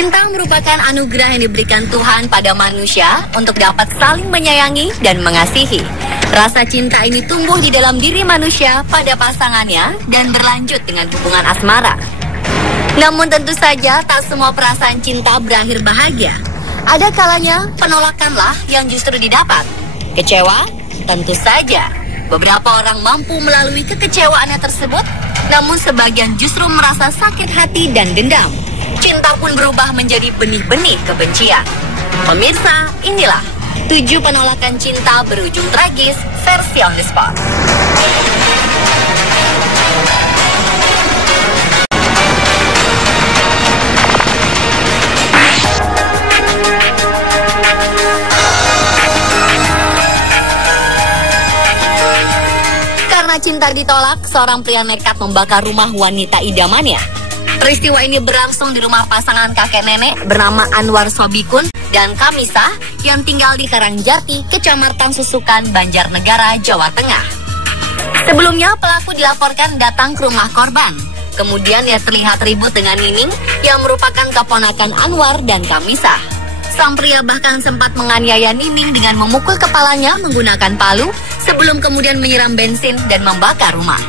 Cinta merupakan anugerah yang diberikan Tuhan pada manusia untuk dapat saling menyayangi dan mengasihi. Rasa cinta ini tumbuh di dalam diri manusia pada pasangannya dan berlanjut dengan hubungan asmara. Namun tentu saja tak semua perasaan cinta berakhir bahagia. Ada kalanya penolakanlah yang justru didapat. Kecewa? Tentu saja. Beberapa orang mampu melalui kekecewaannya tersebut, namun sebagian justru merasa sakit hati dan dendam. Cinta pun berubah menjadi benih-benih kebencian. Pemirsa, inilah 7 penolakan cinta berujung tragis versi On The Spot. Karena cinta ditolak, seorang pria nekat membakar rumah wanita idamannya. Peristiwa ini berlangsung di rumah pasangan kakek nenek bernama Anwar Sobikun dan Kamisah yang tinggal di Karangjati, Kecamatan Susukan, Banjarnegara, Jawa Tengah. Sebelumnya pelaku dilaporkan datang ke rumah korban. Kemudian ia terlihat ribut dengan Nining yang merupakan keponakan Anwar dan Kamisah. Sang pria bahkan sempat menganiaya Nining dengan memukul kepalanya menggunakan palu sebelum kemudian menyiram bensin dan membakar rumah.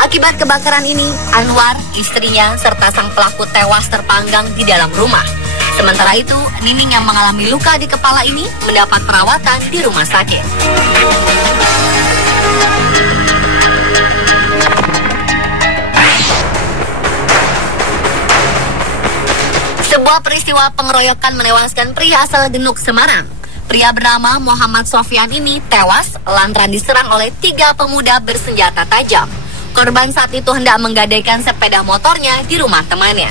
Akibat kebakaran ini, Anwar, istrinya, serta sang pelaku tewas terpanggang di dalam rumah. Sementara itu, Nining yang mengalami luka di kepala ini mendapat perawatan di rumah sakit. Sebuah peristiwa pengeroyokan menewaskan pria asal Genuk, Semarang. Pria bernama Muhammad Sofyan ini tewas lantaran diserang oleh 3 pemuda bersenjata tajam. Korban saat itu hendak menggadaikan sepeda motornya di rumah temannya.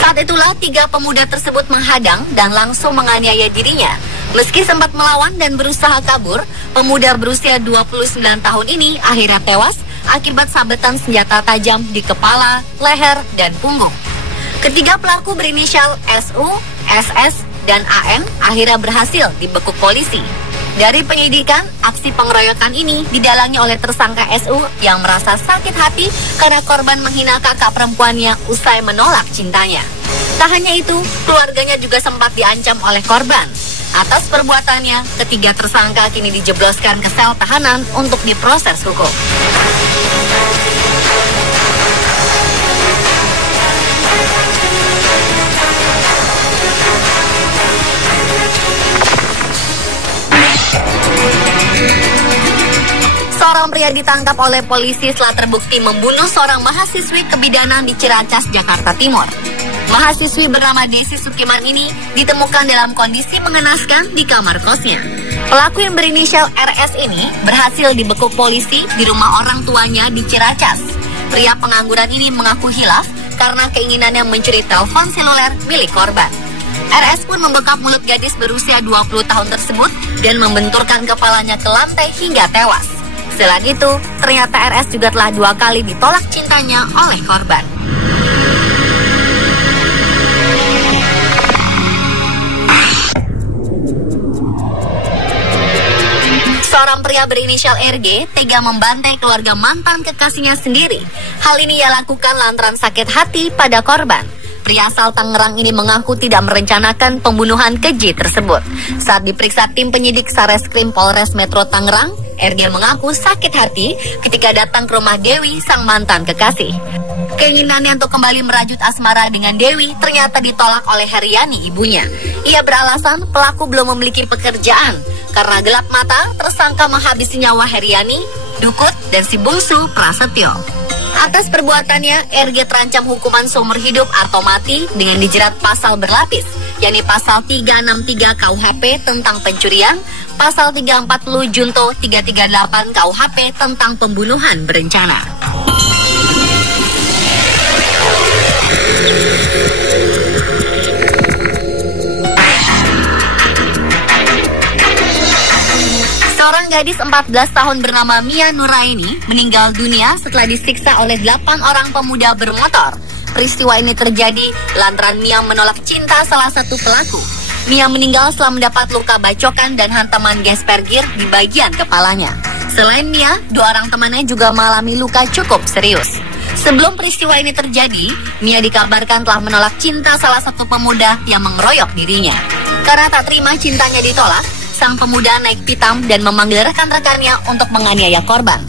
Saat itulah 3 pemuda tersebut menghadang dan langsung menganiaya dirinya. Meski sempat melawan dan berusaha kabur, pemuda berusia 29 tahun ini akhirnya tewas akibat sabetan senjata tajam di kepala, leher, dan punggung. Ketiga pelaku berinisial SU, SS, dan AN akhirnya berhasil dibekuk polisi. Dari penyidikan, aksi pengeroyokan ini didalangi oleh tersangka SU yang merasa sakit hati karena korban menghina kakak perempuannya usai menolak cintanya. Tak hanya itu, keluarganya juga sempat diancam oleh korban. Atas perbuatannya, ketiga tersangka kini dijebloskan ke sel tahanan untuk diproses hukum. Seorang pria ditangkap oleh polisi setelah terbukti membunuh seorang mahasiswi kebidanan di Ciracas, Jakarta Timur. Mahasiswi bernama Desi Sukiman ini ditemukan dalam kondisi mengenaskan di kamar kosnya. Pelaku yang berinisial RS ini berhasil dibekuk polisi di rumah orang tuanya di Ciracas. Pria pengangguran ini mengaku hilaf karena keinginannya mencuri telepon seluler milik korban. RS pun membekap mulut gadis berusia 20 tahun tersebut dan membenturkan kepalanya ke lantai hingga tewas. Selain itu, ternyata RS juga telah 2 kali ditolak cintanya oleh korban. Seorang pria berinisial RG tega membantai keluarga mantan kekasihnya sendiri. Hal ini ia lakukan lantaran sakit hati pada korban. Pria asal Tangerang ini mengaku tidak merencanakan pembunuhan keji tersebut. Saat diperiksa tim penyidik Sareskrim Polres Metro Tangerang, RG mengaku sakit hati ketika datang ke rumah Dewi, sang mantan kekasih. Keinginannya untuk kembali merajut asmara dengan Dewi ternyata ditolak oleh Heriani, ibunya. Ia beralasan pelaku belum memiliki pekerjaan. Karena gelap mata, tersangka menghabisi nyawa Heriani, Dukut, dan si bungsu Prasetyo. Atas perbuatannya, RG terancam hukuman seumur hidup atau mati dengan dijerat pasal berlapis, yakni pasal 363 KUHP tentang pencurian, pasal 340 Junto 338 KUHP tentang pembunuhan berencana. Seorang gadis 14 tahun bernama Mia Nuraini meninggal dunia setelah disiksa oleh 8 orang pemuda bermotor. Peristiwa ini terjadi lantaran Mia menolak cinta salah satu pelaku. Mia meninggal setelah mendapat luka bacokan dan hantaman gespergir di bagian kepalanya. Selain Mia, 2 orang temannya juga mengalami luka cukup serius. Sebelum peristiwa ini terjadi, Mia dikabarkan telah menolak cinta salah satu pemuda yang mengeroyok dirinya. Karena tak terima cintanya ditolak, sang pemuda naik pitam dan memanggil rekan-rekannya untuk menganiaya korban.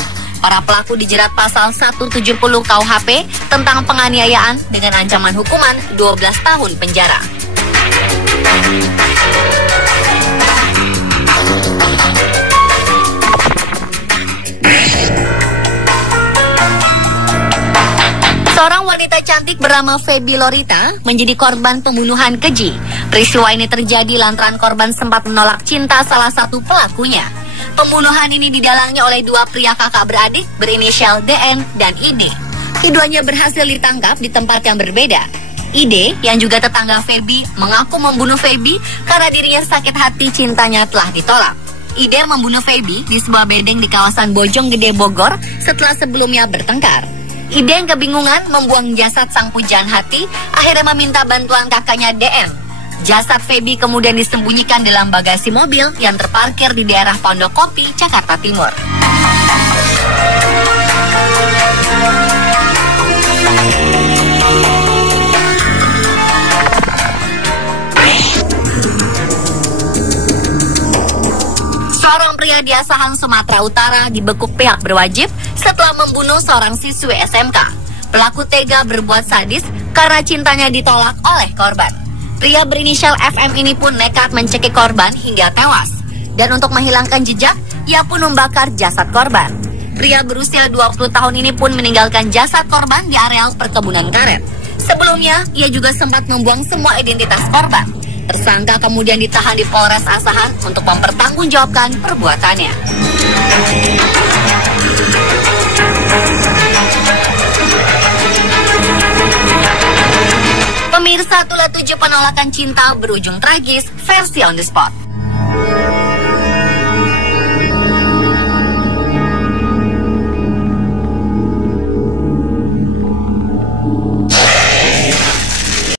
Para pelaku dijerat pasal 170 KUHP tentang penganiayaan dengan ancaman hukuman 12 tahun penjara. Seorang wanita cantik bernama Feby Lorita menjadi korban pembunuhan keji. Peristiwa ini terjadi lantaran korban sempat menolak cinta salah satu pelakunya. Pembunuhan ini didalangnya oleh dua pria kakak beradik berinisial DN dan ID. Keduanya berhasil ditangkap di tempat yang berbeda. ID, yang juga tetangga Feby, mengaku membunuh Feby karena dirinya sakit hati cintanya telah ditolak. ID membunuh Feby di sebuah bedeng di kawasan Bojonggede, Bogor setelah sebelumnya bertengkar. ID yang kebingungan membuang jasad sang pujaan hati, akhirnya meminta bantuan kakaknya DM. Jasad Feby kemudian disembunyikan dalam bagasi mobil yang terparkir di daerah Pondok Kopi, Jakarta Timur. Seorang pria di Asahan, Sumatera Utara dibekuk pihak berwajib setelah membunuh seorang siswi SMK. Pelaku tega berbuat sadis karena cintanya ditolak oleh korban. Pria berinisial FM ini pun nekat mencekik korban hingga tewas. Dan untuk menghilangkan jejak, ia pun membakar jasad korban. Pria berusia 20 tahun ini pun meninggalkan jasad korban di areal perkebunan karet. Sebelumnya, ia juga sempat membuang semua identitas korban. Tersangka kemudian ditahan di Polres Asahan untuk mempertanggungjawabkan perbuatannya. Pemirsa, itulah 7 penolakan cinta berujung tragis versi On The Spot.